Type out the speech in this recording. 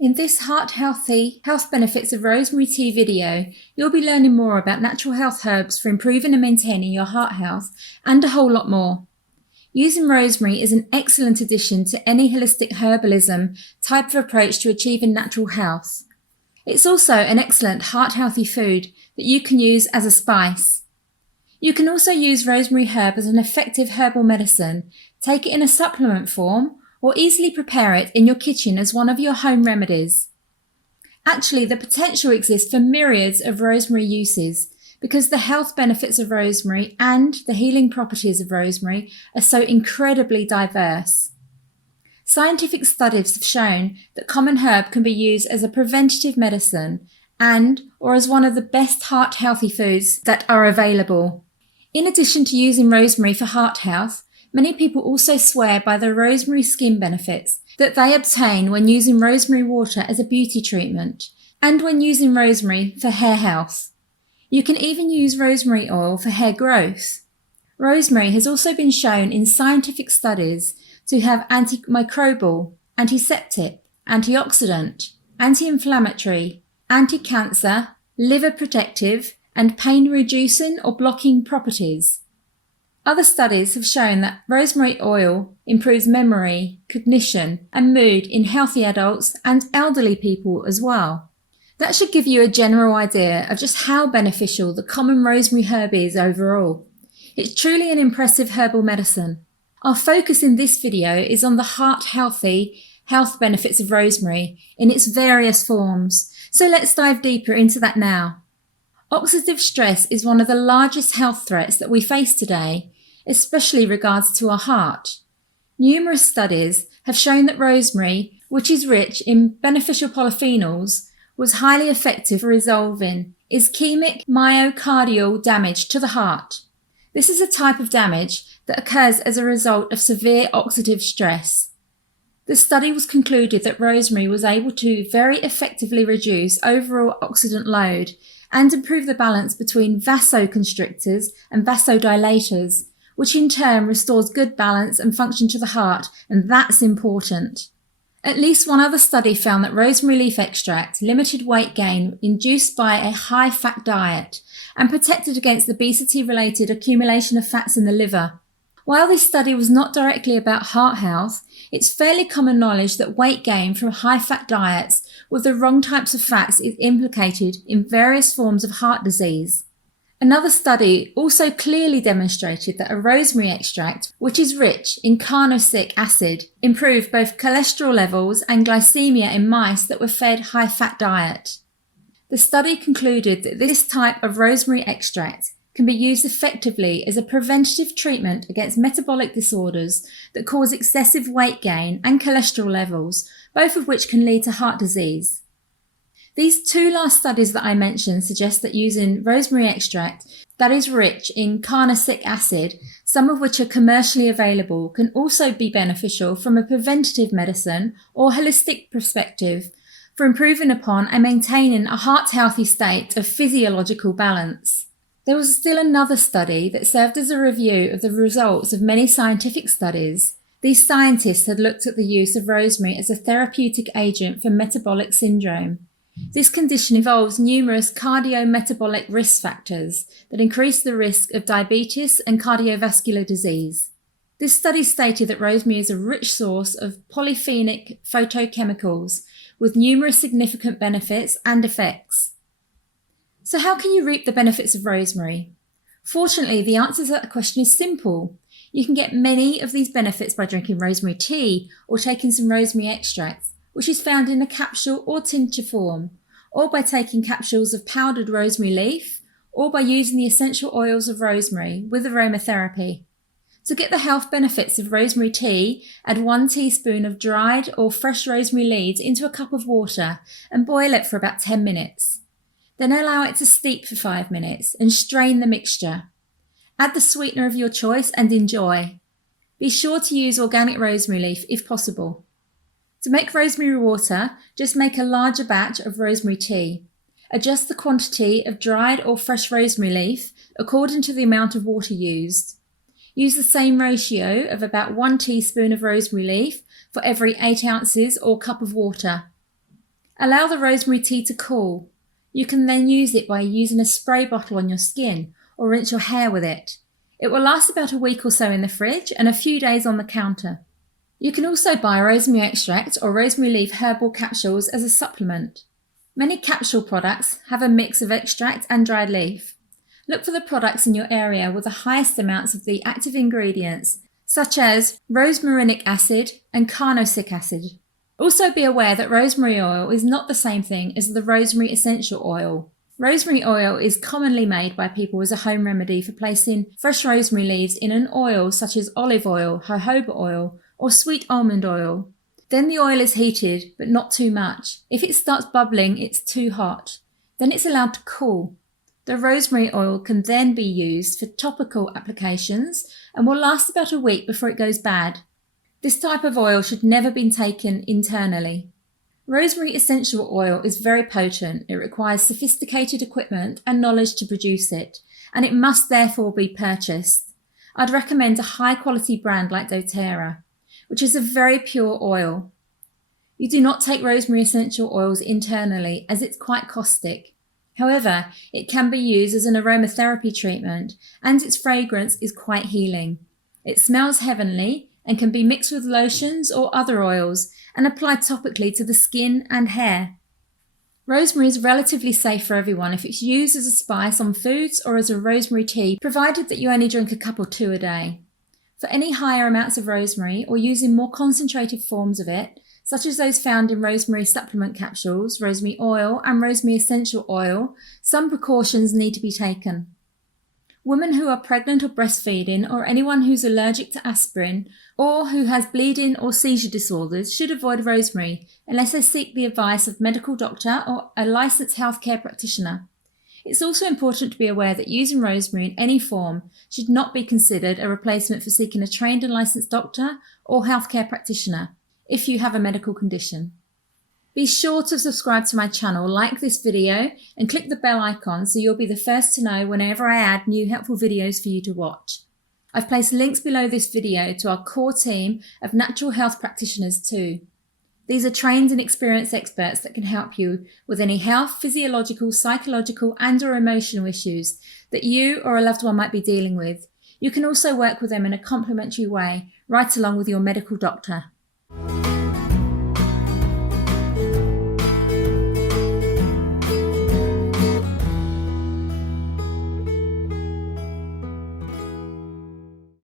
In this Heart Healthy Health Benefits of Rosemary Tea video, you'll be learning more about natural health herbs for improving and maintaining your heart health and a whole lot more. Using rosemary is an excellent addition to any holistic herbalism type of approach to achieving natural health. It's also an excellent heart-healthy food that you can use as a spice. You can also use rosemary herb as an effective herbal medicine, take it in a supplement form, or easily prepare it in your kitchen as one of your home remedies. Actually, the potential exists for myriads of rosemary uses because the health benefits of rosemary and the healing properties of rosemary are so incredibly diverse. Scientific studies have shown that common herb can be used as a preventative medicine or as one of the best heart-healthy foods that are available. In addition to using rosemary for heart health, many people also swear by the rosemary skin benefits that they obtain when using rosemary water as a beauty treatment and when using rosemary for hair health. You can even use rosemary oil for hair growth. Rosemary has also been shown in scientific studies to have antimicrobial, antiseptic, antioxidant, anti-inflammatory, anti-cancer, liver protective, and pain-reducing or blocking properties. Other studies have shown that rosemary oil improves memory, cognition, and mood in healthy adults and elderly people as well. That should give you a general idea of just how beneficial the common rosemary herb is overall. It's truly an impressive herbal medicine. Our focus in this video is on the heart-healthy health benefits of rosemary in its various forms, so let's dive deeper into that now. Oxidative stress is one of the largest health threats that we face today, especially regards to our heart. Numerous studies have shown that rosemary, which is rich in beneficial polyphenols, was highly effective for resolving ischemic myocardial damage to the heart. This is a type of damage that occurs as a result of severe oxidative stress. The study was concluded that rosemary was able to very effectively reduce overall oxidant load and improve the balance between vasoconstrictors and vasodilators, which in turn restores good balance and function to the heart, and that's important. At least one other study found that rosemary leaf extract limited weight gain induced by a high-fat diet and protected against obesity-related accumulation of fats in the liver. While this study was not directly about heart health, it's fairly common knowledge that weight gain from high-fat diets with the wrong types of fats is implicated in various forms of heart disease. Another study also clearly demonstrated that a rosemary extract, which is rich in carnosic acid, improved both cholesterol levels and glycemia in mice that were fed high-fat diet. The study concluded that this type of rosemary extract can be used effectively as a preventative treatment against metabolic disorders that cause excessive weight gain and cholesterol levels, both of which can lead to heart disease. These two last studies that I mentioned suggest that using rosemary extract that is rich in carnosic acid, some of which are commercially available, can also be beneficial from a preventative medicine or holistic perspective for improving upon and maintaining a heart-healthy state of physiological balance. There was still another study that served as a review of the results of many scientific studies. These scientists had looked at the use of rosemary as a therapeutic agent for metabolic syndrome. This condition involves numerous cardiometabolic risk factors that increase the risk of diabetes and cardiovascular disease. This study stated that rosemary is a rich source of polyphenic phytochemicals with numerous significant benefits and effects. So how can you reap the benefits of rosemary? Fortunately, the answer to that question is simple. You can get many of these benefits by drinking rosemary tea or taking some rosemary extract, which is found in a capsule or tincture form, or by taking capsules of powdered rosemary leaf, or by using the essential oils of rosemary with aromatherapy. To get the health benefits of rosemary tea, add 1 teaspoon of dried or fresh rosemary leaves into a cup of water and boil it for about 10 minutes. Then allow it to steep for 5 minutes and strain the mixture. Add the sweetener of your choice and enjoy. Be sure to use organic rosemary leaf if possible. To make rosemary water, just make a larger batch of rosemary tea. Adjust the quantity of dried or fresh rosemary leaf according to the amount of water used. Use the same ratio of about 1 teaspoon of rosemary leaf for every 8 ounces or cup of water. Allow the rosemary tea to cool. You can then use it by using a spray bottle on your skin or rinse your hair with it. It will last about a week or so in the fridge and a few days on the counter. You can also buy rosemary extract or rosemary leaf herbal capsules as a supplement. Many capsule products have a mix of extract and dried leaf. Look for the products in your area with the highest amounts of the active ingredients, such as rosmarinic acid and carnosic acid. Also be aware that rosemary oil is not the same thing as the rosemary essential oil. Rosemary oil is commonly made by people as a home remedy for placing fresh rosemary leaves in an oil such as olive oil, jojoba oil, or sweet almond oil. Then the oil is heated, but not too much. If it starts bubbling, it's too hot. Then it's allowed to cool. The rosemary oil can then be used for topical applications and will last about a week before it goes bad. This type of oil should never be taken internally. Rosemary essential oil is very potent. It requires sophisticated equipment and knowledge to produce it, and it must therefore be purchased. I'd recommend a high quality brand like doTERRA, which is a very pure oil. You do not take rosemary essential oils internally as it's quite caustic. However, it can be used as an aromatherapy treatment and its fragrance is quite healing. It smells heavenly and can be mixed with lotions or other oils and applied topically to the skin and hair. Rosemary is relatively safe for everyone if it's used as a spice on foods or as a rosemary tea, provided that you only drink a cup or two a day. For any higher amounts of rosemary or using more concentrated forms of it, such as those found in rosemary supplement capsules, rosemary oil and rosemary essential oil, some precautions need to be taken. Women who are pregnant or breastfeeding or anyone who's allergic to aspirin or who has bleeding or seizure disorders should avoid rosemary unless they seek the advice of a medical doctor or a licensed healthcare practitioner. It's also important to be aware that using rosemary in any form should not be considered a replacement for seeking a trained and licensed doctor or healthcare practitioner if you have a medical condition. Be sure to subscribe to my channel, like this video and click the bell icon so you'll be the first to know whenever I add new helpful videos for you to watch. I've placed links below this video to our core team of natural health practitioners too. These are trained and experienced experts that can help you with any health, physiological, psychological and/or emotional issues that you or a loved one might be dealing with. You can also work with them in a complementary way, right along with your medical doctor.